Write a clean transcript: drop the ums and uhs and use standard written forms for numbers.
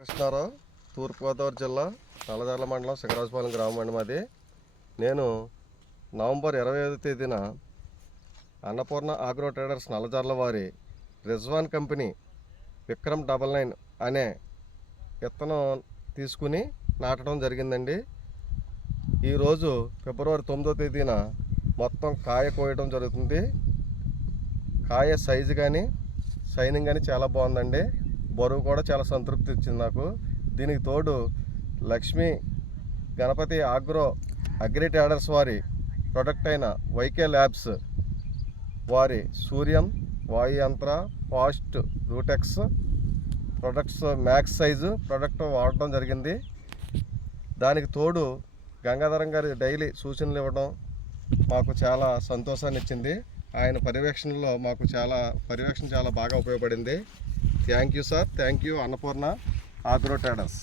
కృష్ణారావు, తూర్పుగోదావరి జిల్లా నల్లజర్ల మండలం శిఖరాజపాలెం గ్రామం అండి మాది. నేను నవంబర్ 25వ తేదీన అన్నపూర్ణ ఆగ్రో ట్రేడర్స్ నల్లజర్ల వారి రిజ్వాన్ కంపెనీ విక్రమ్ 99 అనే విత్తనం తీసుకుని నాటడం జరిగిందండి. ఈరోజు ఫిబ్రవరి 9వ తేదీన మొత్తం కాయ కోయడం జరుగుతుంది. కాయ సైజు కానీ షైనింగ్ కానీ చాలా బాగుందండి. బరువు కూడా చాలా సంతృప్తి ఇచ్చింది నాకు. దీనికి తోడు లక్ష్మీ గణపతి అగ్రి ట్రేడర్స్ వారి ప్రొడక్ట్ అయిన వైకే ల్యాబ్స్ వారి Suryam, Vayu Yantra, fast, Rootex products max size product వాడటం జరిగింది. దానికి తోడు గంగాధరం గారి డైలీ సూచనలు ఇవ్వడం మాకు చాలా సంతోషాన్ని ఇచ్చింది. ఆయన పర్యవేక్షణలో మాకు పర్యవేక్షణ చాలా బాగా ఉపయోగపడింది. Thank you sir. Thank you Annapurna agro traders.